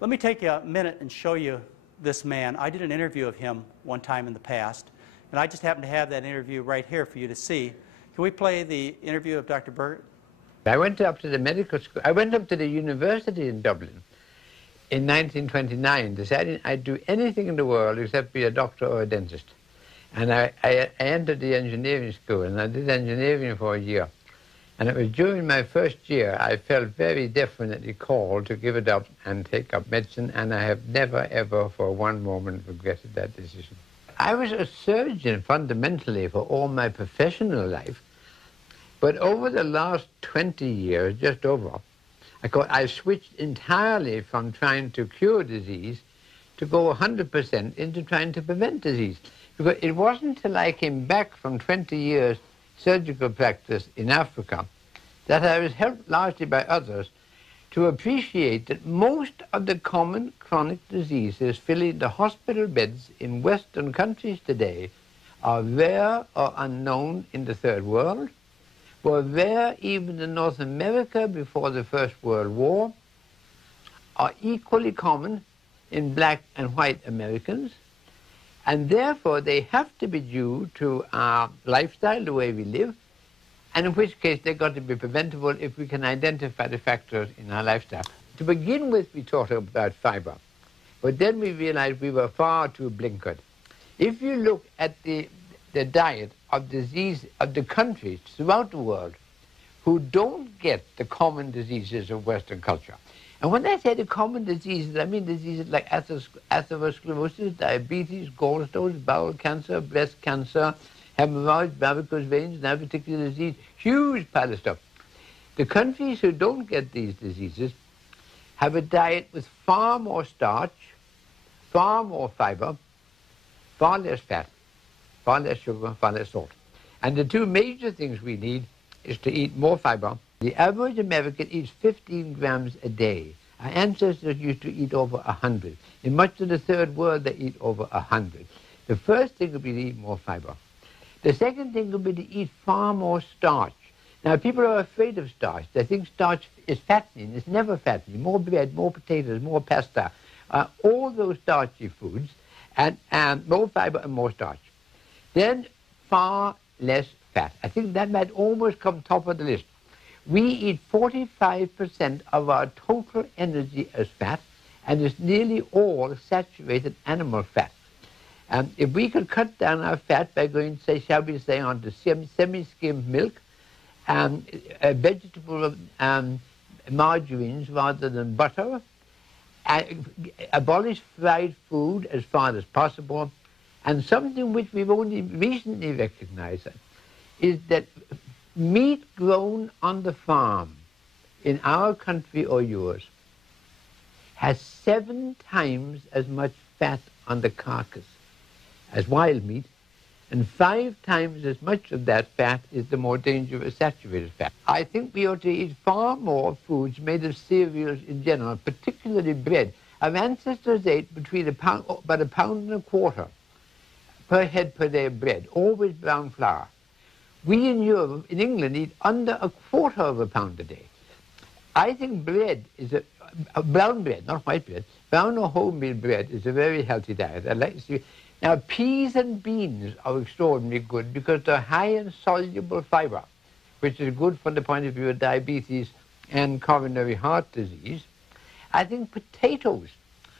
Let me take a minute and show you this man. I did an interview of him one time in the past, and I just happen to have that interview right here for you to see. Can we play the interview of Dr. Burgett? I went up to the medical school. I went up to the university in Dublin in 1929, deciding I'd do anything in the world except be a doctor or a dentist. And I entered the engineering school, and I did engineering for a year. And it was during my first year I felt very definitely called to give it up and take up medicine, and I have never, ever for one moment regretted that decision. I was a surgeon fundamentally for all my professional life, but over the last 20 years, just over, I switched entirely from trying to cure disease to go 100% into trying to prevent disease. Because it wasn't until I came back from 20 years surgical practice in Africa that I was helped largely by others to appreciate that most of the common chronic diseases filling the hospital beds in Western countries today are rare or unknown in the Third World, were rare even in North America before the First World War, are equally common in black and white Americans, and therefore they have to be due to our lifestyle, the way we live, and in which case they've got to be preventable if we can identify the factors in our lifestyle. To begin with, we talked about fiber, but then we realized we were far too blinkered. If you look at the diet of disease of the countries throughout the world who don't get the common diseases of Western culture. And when I say the common diseases, I mean diseases like atherosclerosis, diabetes, gallstones, bowel cancer, breast cancer, hemorrhoids, varicose veins, diverticular disease, huge pile of stuff. The countries who don't get these diseases have a diet with far more starch, far more fiber, far less fat, far less sugar, far less salt. And the two major things we need is to eat more fiber. The average American eats 15 grams a day. Our ancestors used to eat over 100. In much of the Third World, they eat over 100. The first thing would be to eat more fiber. The second thing would be to eat far more starch. Now, people are afraid of starch. They think starch is fattening. It's never fattening. More bread, more potatoes, more pasta, all those starchy foods, and more fiber and more starch. Then far less fat. I think that might almost come top of the list. We eat 45% of our total energy as fat, and it's nearly all saturated animal fat. If we could cut down our fat by going, say, shall we say, on to semi-skimmed milk, vegetable margarines rather than butter, abolish fried food as far as possible, and something which we've only recently recognized is that meat grown on the farm in our country or yours has 7 times as much fat on the carcass as wild meat, and 5 times as much of that fat is the more dangerous saturated fat. I think we ought to eat far more foods made of cereals in general, particularly bread. Our ancestors ate between about a pound and a quarter per head per day of bread, always brown flour. We in Europe, in England, eat under a quarter of a pound a day. I think bread is brown bread, not white bread, brown or wholemeal bread is a very healthy diet. I'd like to see. Now, peas and beans are extraordinarily good because they're high in soluble fiber, which is good from the point of view of diabetes and coronary heart disease. I think potatoes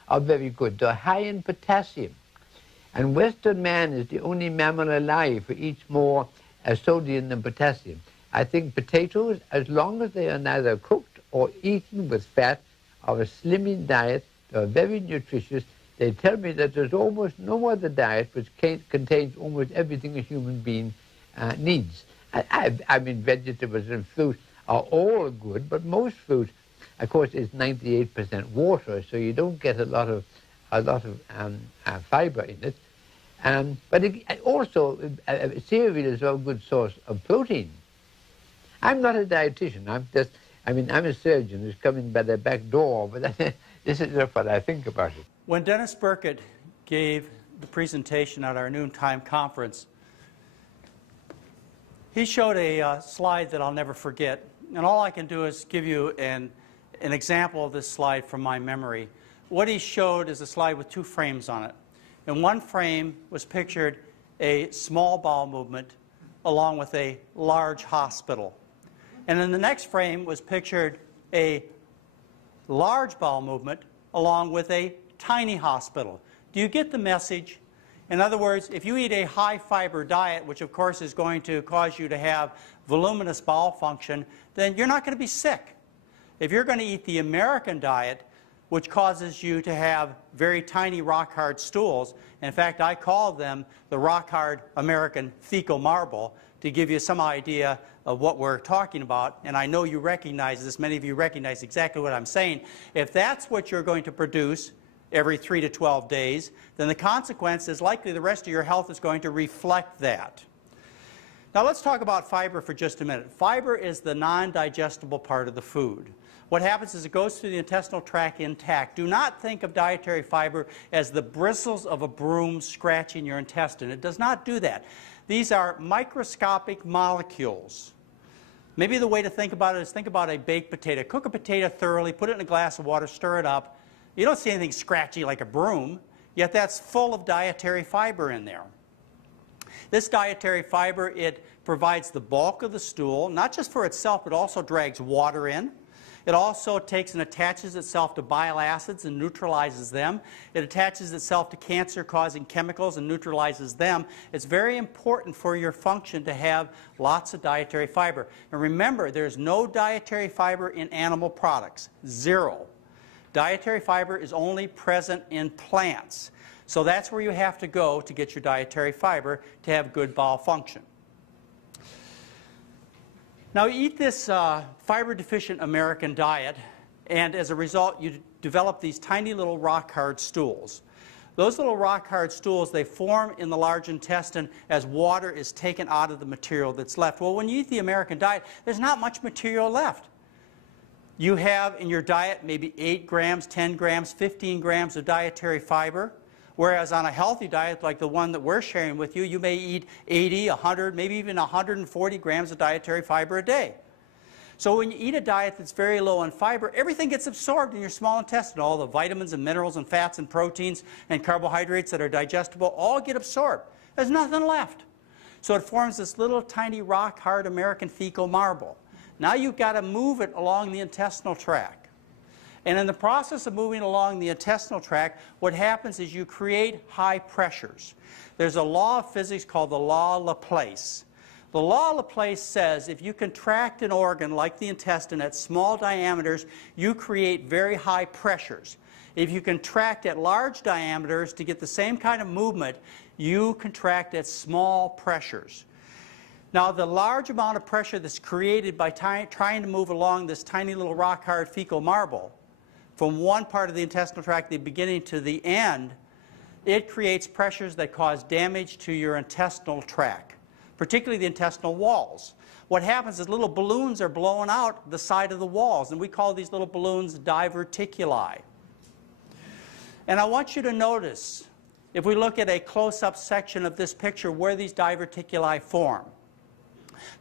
are very good. They're high in potassium. And Western man is the only mammal alive who eats more sodium than potassium. I think potatoes, as long as they are neither cooked or eaten with fat, are a slimming diet. They are very nutritious. They tell me that there's almost no other diet which contains almost everything a human being needs. I mean, vegetables and fruit are all good, but most fruit, of course, is 98% water, so you don't get a lot of fiber in it. But also, cereal is a good source of protein. I'm not a dietitian. I'm a surgeon who's coming by the back door, but this is just what I think about it. When Dennis Burkett gave the presentation at our noontime conference, he showed a slide that I'll never forget. And all I can do is give you an example of this slide from my memory. What he showed is a slide with two frames on it. In one frame was pictured a small bowel movement along with a large hospital. And in the next frame was pictured a large bowel movement along with a tiny hospital. Do you get the message? In other words, if you eat a high-fiber diet, which of course is going to cause you to have voluminous bowel function, then you're not going to be sick. If you're going to eat the American diet, which causes you to have very tiny rock-hard stools, in fact, I call them the rock-hard American fecal marble to give you some idea of what we're talking about, and I know you recognize this, many of you recognize exactly what I'm saying. If that's what you're going to produce every 3 to 12 days, then the consequence is likely the rest of your health is going to reflect that. Now let's talk about fiber for just a minute. Fiber is the non-digestible part of the food. What happens is it goes through the intestinal tract intact. Do not think of dietary fiber as the bristles of a broom scratching your intestine. It does not do that. These are microscopic molecules. Maybe the way to think about it is think about a baked potato. Cook a potato thoroughly, put it in a glass of water, stir it up. You don't see anything scratchy like a broom, yet that's full of dietary fiber in there. This dietary fiber, it provides the bulk of the stool, not just for itself, but also drags water in. It also takes and attaches itself to bile acids and neutralizes them. It attaches itself to cancer-causing chemicals and neutralizes them. It's very important for your function to have lots of dietary fiber. And remember, there's no dietary fiber in animal products. Zero. Dietary fiber is only present in plants. So that's where you have to go to get your dietary fiber to have good bowel function. Now you eat this fiber-deficient American diet, and as a result you develop these tiny little rock-hard stools. Those little rock-hard stools, they form in the large intestine as water is taken out of the material that's left. Well, when you eat the American diet, there's not much material left. You have in your diet maybe 8 grams, 10 grams, 15 grams of dietary fiber. Whereas on a healthy diet like the one that we're sharing with you, you may eat 80, 100, maybe even 140 grams of dietary fiber a day. So when you eat a diet that's very low in fiber, everything gets absorbed in your small intestine. All the vitamins and minerals and fats and proteins and carbohydrates that are digestible all get absorbed. There's nothing left. So it forms this little tiny rock-hard American fecal marble. Now you've got to move it along the intestinal tract. And in the process of moving along the intestinal tract, what happens is you create high pressures. There's a law of physics called the law of Laplace. The law of Laplace says if you contract an organ like the intestine at small diameters, you create very high pressures. If you contract at large diameters to get the same kind of movement, you contract at small pressures. Now, the large amount of pressure that's created by trying to move along this tiny little rock-hard fecal marble, from one part of the intestinal tract, the beginning to the end, it creates pressures that cause damage to your intestinal tract, particularly the intestinal walls. What happens is little balloons are blown out the side of the walls, and we call these little balloons diverticuli. And I want you to notice, if we look at a close-up section of this picture, where these diverticuli form.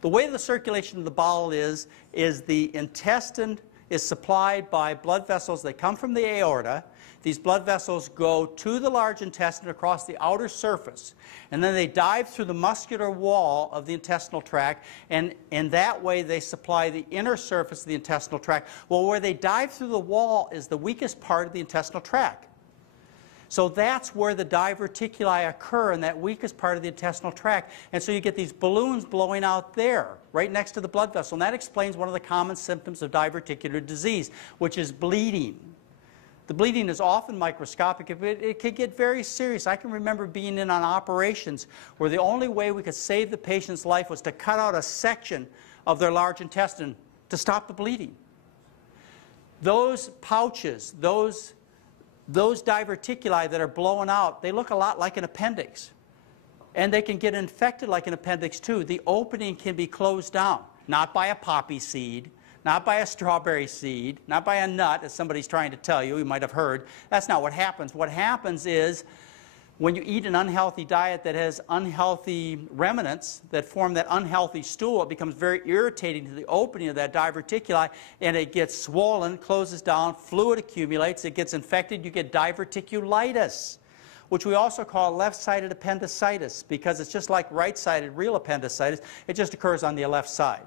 The way the circulation of the bowel is the intestine is supplied by blood vessels that come from the aorta. These blood vessels go to the large intestine across the outer surface, and then they dive through the muscular wall of the intestinal tract, and in that way they supply the inner surface of the intestinal tract. Well, where they dive through the wall is the weakest part of the intestinal tract. So that's where the diverticuli occur in that weakest part of the intestinal tract. And so you get these balloons blowing out there, right next to the blood vessel. And that explains one of the common symptoms of diverticular disease, which is bleeding. The bleeding is often microscopic. It can get very serious. I can remember being in on operations where the only way we could save the patient's life was to cut out a section of their large intestine to stop the bleeding. Those pouches, those diverticuli that are blowing out, they look a lot like an appendix. And they can get infected like an appendix too. The opening can be closed down, not by a poppy seed, not by a strawberry seed, not by a nut, as somebody's trying to tell you, you might have heard. That's not what happens. What happens is when you eat an unhealthy diet that has unhealthy remnants that form that unhealthy stool, it becomes very irritating to the opening of that diverticuli, and it gets swollen, closes down, fluid accumulates, it gets infected, you get diverticulitis, which we also call left-sided appendicitis, because it's just like right-sided real appendicitis, it just occurs on the left side.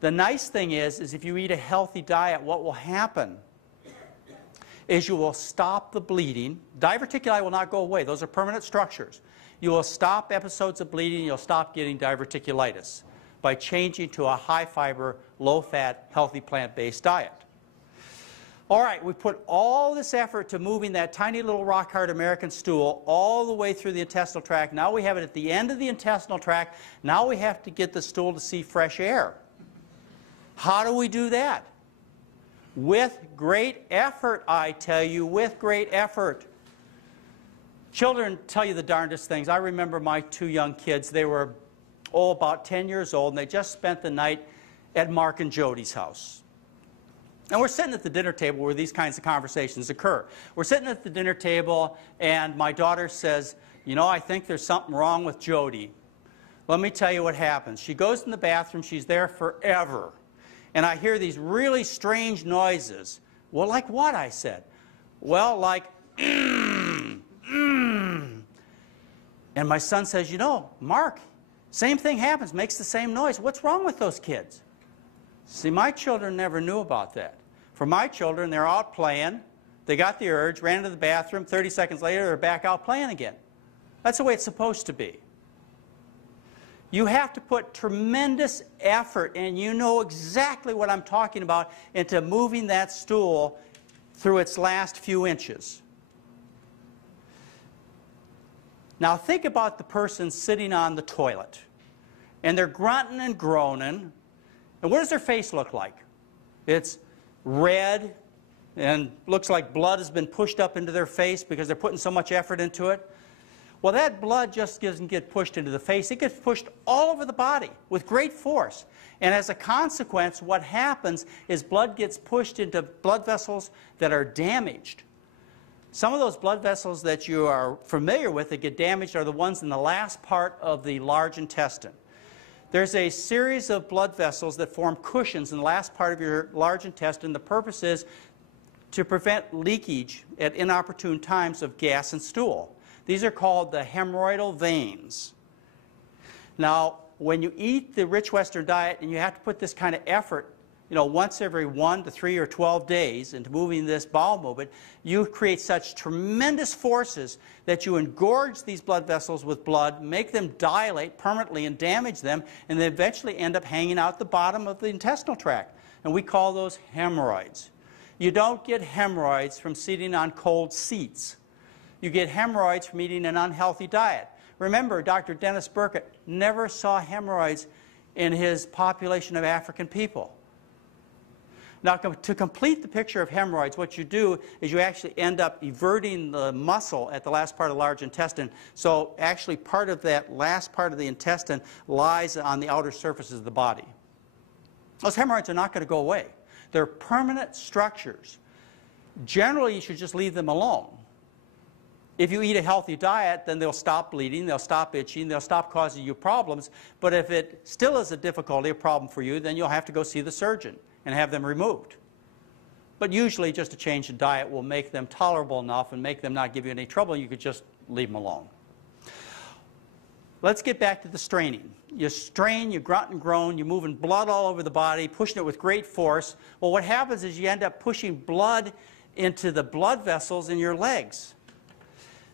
The nice thing is if you eat a healthy diet, what will happen is you will stop the bleeding. Diverticuli will not go away. Those are permanent structures. You will stop episodes of bleeding. You'll stop getting diverticulitis by changing to a high-fiber, low-fat, healthy plant-based diet. All right, we put all this effort to moving that tiny little rock-hard American stool all the way through the intestinal tract. Now we have it at the end of the intestinal tract. Now we have to get the stool to see fresh air. How do we do that? With great effort, I tell you, with great effort. Children tell you the darndest things. I remember my two young kids. They were, about 10 years old, and they just spent the night at Mark and Jody's house. And we're sitting at the dinner table where these kinds of conversations occur. We're sitting at the dinner table, and my daughter says, you know, I think there's something wrong with Jody. Let me tell you what happens. She goes in the bathroom. She's there forever. And I hear these really strange noises. Well, like what? I said. Well, like, And my son says, you know, Mark, same thing happens, makes the same noise. What's wrong with those kids? See, my children never knew about that. For my children, they're out playing. They got the urge, ran to the bathroom. 30 seconds later, they're back out playing again. That's the way it's supposed to be. You have to put tremendous effort, and you know exactly what I'm talking about, into moving that stool through its last few inches. Now think about the person sitting on the toilet, and they're grunting and groaning, and what does their face look like? It's red, and looks like blood has been pushed up into their face because they're putting so much effort into it. Well, that blood just doesn't get pushed into the face. It gets pushed all over the body with great force. And as a consequence, what happens is blood gets pushed into blood vessels that are damaged. Some of those blood vessels that you are familiar with that get damaged are the ones in the last part of the large intestine. There's a series of blood vessels that form cushions in the last part of your large intestine. The purpose is to prevent leakage at inopportune times of gas and stool. These are called the hemorrhoidal veins. Now, when you eat the rich Western diet and you have to put this kind of effort, you know, once every 1 to 3 or 12 days into moving this bowel movement, you create such tremendous forces that you engorge these blood vessels with blood, make them dilate permanently and damage them, and they eventually end up hanging out the bottom of the intestinal tract. And we call those hemorrhoids. You don't get hemorrhoids from sitting on cold seats. You get hemorrhoids from eating an unhealthy diet. Remember, Dr. Dennis Burkitt never saw hemorrhoids in his population of African people. Now, to complete the picture of hemorrhoids, what you do is you actually end up everting the muscle at the last part of the large intestine. So actually part of that last part of the intestine lies on the outer surfaces of the body. Those hemorrhoids are not going to go away. They're permanent structures. Generally, you should just leave them alone. If you eat a healthy diet, then they'll stop bleeding, they'll stop itching, they'll stop causing you problems. But if it still is a difficulty, a problem for you, then you'll have to go see the surgeon and have them removed. But usually just a change in diet will make them tolerable enough and make them not give you any trouble. You could just leave them alone. Let's get back to the straining. You strain, you grunt and groan, you're moving blood all over the body, pushing it with great force. Well, what happens is you end up pushing blood into the blood vessels in your legs.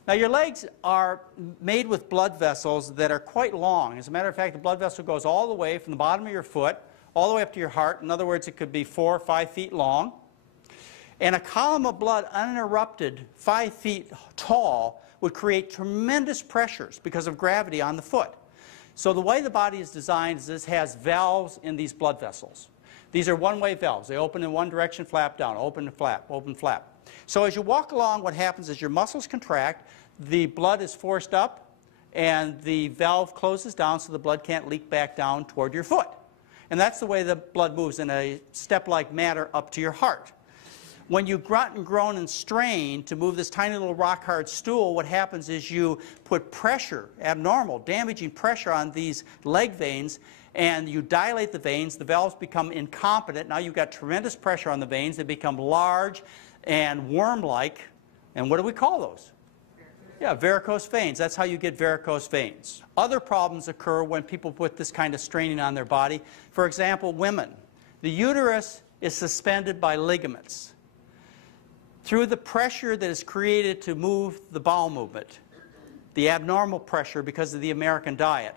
Now your legs are made with blood vessels that are quite long. As a matter of fact, the blood vessel goes all the way from the bottom of your foot all the way up to your heart. In other words, it could be 4 or 5 feet long. And a column of blood uninterrupted 5 feet tall would create tremendous pressures because of gravity on the foot. So the way the body is designed is this has valves in these blood vessels. These are one-way valves. They open in one direction, flap down, open and flap, open, flap. So as you walk along, what happens is your muscles contract, the blood is forced up, and the valve closes down so the blood can't leak back down toward your foot. And that's the way the blood moves in a step-like manner up to your heart. When you grunt and groan and strain to move this tiny little rock-hard stool, what happens is you put pressure, abnormal, damaging pressure on these leg veins, and you dilate the veins. The valves become incompetent. Now you've got tremendous pressure on the veins. They become large and worm-like. And what do we call those? Yeah, varicose veins. That's how you get varicose veins. Other problems occur when people put this kind of straining on their body. For example, women. The uterus is suspended by ligaments. Through the pressure that is created to move the bowel movement, the abnormal pressure because of the American diet,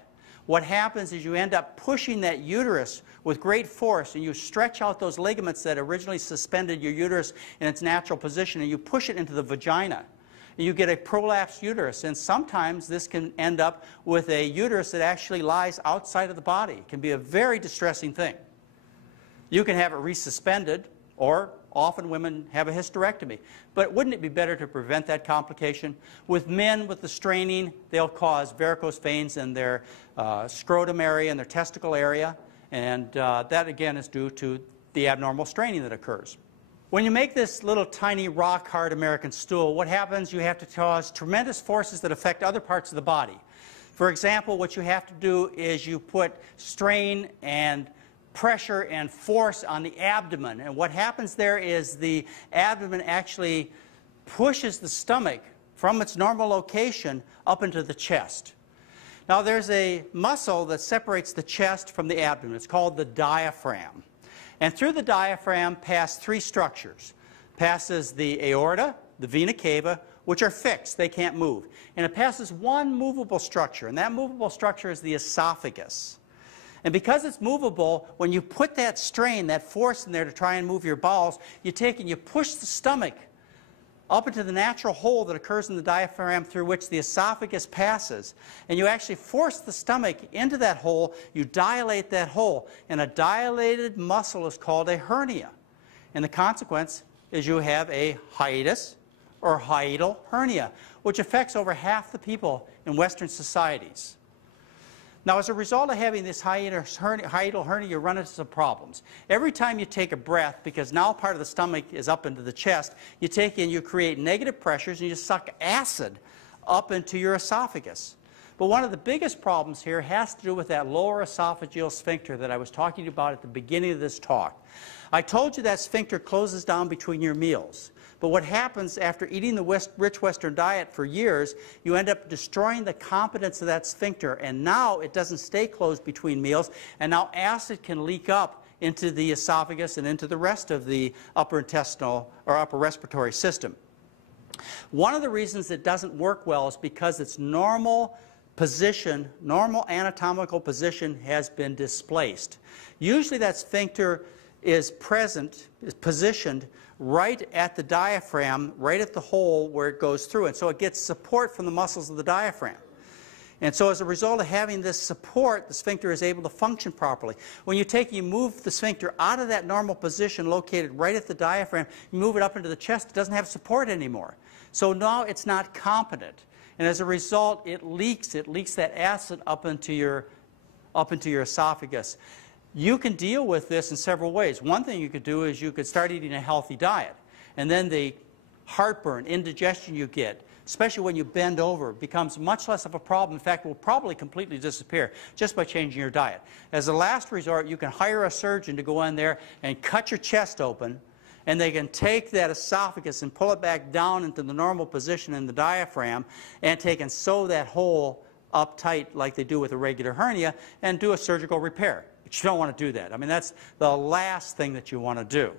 what happens is you end up pushing that uterus with great force, and you stretch out those ligaments that originally suspended your uterus in its natural position, and you push it into the vagina. You get a prolapsed uterus, and sometimes this can end up with a uterus that actually lies outside of the body. It can be a very distressing thing. You can have it resuspended, or often women have a hysterectomy. But wouldn't it be better to prevent that complication? With men, with the straining, they'll cause varicose veins in their scrotum area and their testicle area, and that again is due to the abnormal straining that occurs. When you make this little tiny rock-hard American stool, what happens? You have to cause tremendous forces that affect other parts of the body. For example, what you have to do is you put strain and pressure and force on the abdomen, and what happens there is the abdomen actually pushes the stomach from its normal location up into the chest. Now there's a muscle that separates the chest from the abdomen. It's called the diaphragm. And through the diaphragm pass 3 structures. Passes the aorta, the vena cava, which are fixed, they can't move. And it passes one movable structure, and that movable structure is the esophagus. And because it's movable, when you put that strain, that force in there to try and move your bowels, you take and you push the stomach up into the natural hole that occurs in the diaphragm through which the esophagus passes. And you actually force the stomach into that hole, you dilate that hole. And a dilated muscle is called a hernia. And the consequence is you have a hiatus or hiatal hernia, which affects over half the people in Western societies. Now, as a result of having this hiatal hernia, you run into some problems. Every time you take a breath, because now part of the stomach is up into the chest, you take in, you create negative pressures, and you suck acid up into your esophagus. But one of the biggest problems here has to do with that lower esophageal sphincter that I was talking about at the beginning of this talk. I told you that sphincter closes down between your meals. But what happens after eating the rich Western diet for years, you end up destroying the competence of that sphincter, and now it doesn't stay closed between meals, and now acid can leak up into the esophagus and into the rest of the upper intestinal or upper respiratory system. One of the reasons it doesn't work well is because its normal position, normal anatomical position has been displaced. Usually that sphincter is positioned right at the diaphragm, right at the hole where it goes through. And so it gets support from the muscles of the diaphragm. And so as a result of having this support, the sphincter is able to function properly. When you move the sphincter out of that normal position located right at the diaphragm, you move it up into the chest, it doesn't have support anymore. So now it's not competent. And as a result, it leaks that acid up into your esophagus. You can deal with this in several ways. One thing you could do is you could start eating a healthy diet. And then the heartburn, indigestion you get, especially when you bend over, becomes much less of a problem. In fact, it will probably completely disappear just by changing your diet. As a last resort, you can hire a surgeon to go in there and cut your chest open, and they can take that esophagus and pull it back down into the normal position in the diaphragm and take and sew that hole up tight like they do with a regular hernia and do a surgical repair. But you don't want to do that. I mean, that's the last thing that you want to do.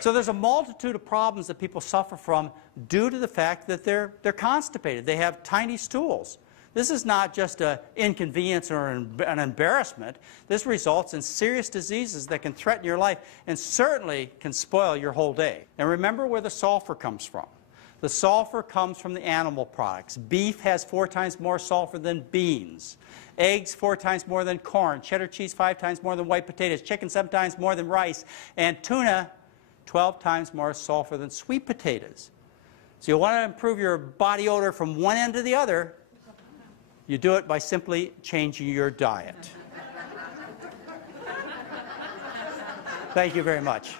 So there's a multitude of problems that people suffer from due to the fact that they're constipated. They have tiny stools. This is not just an inconvenience or an embarrassment. This results in serious diseases that can threaten your life and certainly can spoil your whole day. And remember where the sulfur comes from. The sulfur comes from the animal products. Beef has 4 times more sulfur than beans. Eggs 4 times more than corn. Cheddar cheese 5 times more than white potatoes. Chicken 7 times more than rice. And tuna 12 times more sulfur than sweet potatoes. So you want to improve your body odor from one end to the other. You do it by simply changing your diet. Thank you very much.